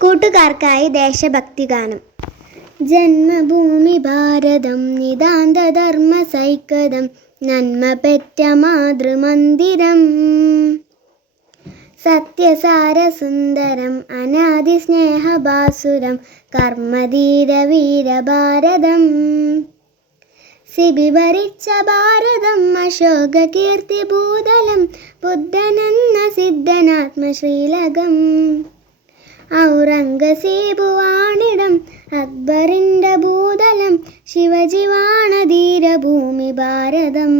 കൂട്ടുകാർക്കായി ദേശഭക്തി ഗാനം. ജന്മഭൂമി ഭാരതം നിതാന്ത ധർമ്മ സൈകതം നന്മ പെറ്റ മാതൃമന്ദിരം. സത്യസാരസുന്ദരം അനാദി സ്നേഹഭാസുരം കർമ്മധീര വീരഭാരതം. സിബി ഭരിച്ച ഭാരതം അശോക കീർത്തി ഭൂതലം ബുദ്ധനെന്ന സിദ്ധനാത്മശ്രീലകം. ഔറംഗസീബ് വാണിടം അക്ബറിൻ്റെ ഭൂതലം ശിവജിവാണധീരഭൂമി ഭാരതം.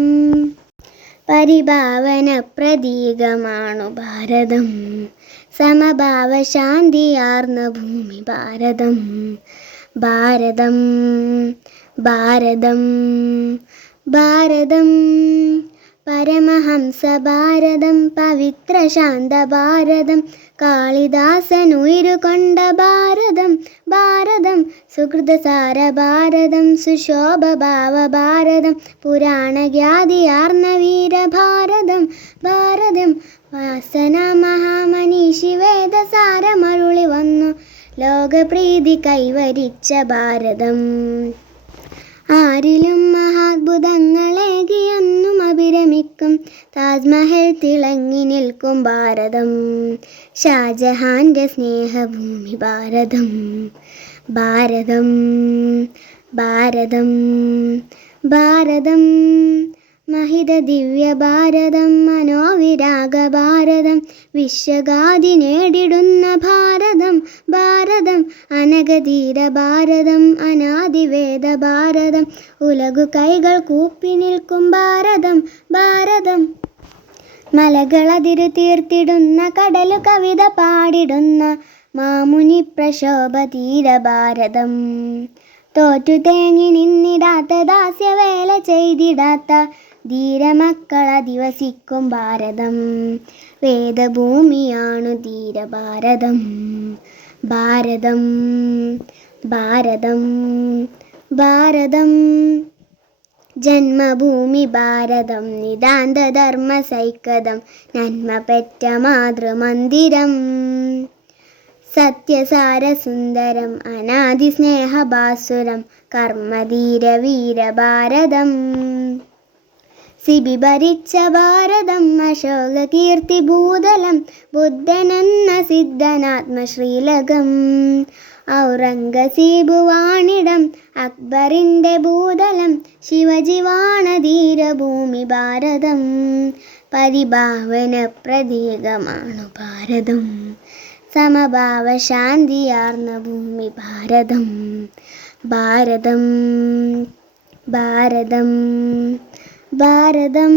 പരിഭാവന പ്രതീകമാണു ഭാരതം സമഭാവ ശാന്തിയാർന്ന ഭൂമി ഭാരതം. ഭാരതം ഭാരതം ഭാരതം പരമഹംസ ഭാരതം പവിത്ര ശാന്ത ഭാരതം കാളിദാസനുയിരുകൊണ്ട ഭാരതം. ഭാരതം സുഹൃതസാര ഭാരതം സുശോഭ ഭാവ ഭാരതം പുരാണഖ്യാതിയാർന്ന വീരഭാരതം. ഭാരതം വാസന മഹാമനീഷി വേദസാരമരുളി വന്നു ലോകപ്രീതി കൈവരിച്ച ഭാരതം. ആരിലും മഹാത്ഭുതങ്ങളേകിയെന്നും അഭിരമിക്കും താജ്മഹൽ തിളങ്ങി നിൽക്കും ഭാരതം. ഷാജഹാന്റെ സ്നേഹഭൂമി ഭാരതം. ഭാരതം ഭാരതം ഭാരതം മഹിത ദിവ്യ ഭാരതം മനോവിരാഗ ഭാരതം വിശ്വഗാതി നേടിടുന്ന ഭാരതം. ഭാരതം അനഘധീര ഭാരതം അനാദിവേദ ഭാരതം ഉലകു കൈകൾ കൂപ്പി നിൽക്കും ഭാരതം. ഭാരതം മലകളതിരു തീർത്തിടുന്ന കടലു കവിത പാടിടുന്ന മാമുനി പ്രശോഭ തീര ഭാരതം. തോറ്റു തേങ്ങി നിന്നിടാത്ത ദാസ്യവേല ചെയ്തിടാത്ത ധീരമക്കളധിവസിക്കും ഭാരതം. വേദഭൂമിയാണു ധീരഭാരതം. ഭാരതം ഭാരതം ഭാരതം ജന്മഭൂമി ഭാരതം നിതാന്ത ധർമ്മ സൈകതം നന്മ പെറ്റ മാതൃമന്ദിരം. സത്യസാരസുന്ദരം അനാദി സ്നേഹഭാസുരം കർമ്മധീര വീരഭാരതം. സിബി ഭരിച്ച ഭാരതം അശോക കീർത്തി ഭൂതലം ബുദ്ധനെന്ന സിദ്ധനാത്മശ്രീലകം. ഔറംഗസീബ് വാണിടം അക്ബറിൻ്റെ ഭൂതലം ശിവജിവാണധീരഭൂമി ഭാരതം. പരിഭാവന പ്രതീകമാണു ഭാരതം സമഭാവ ശാന്തിയാർന്ന ഭൂമി ഭാരതം. ഭാരതം ഭാരതം ഭാരതം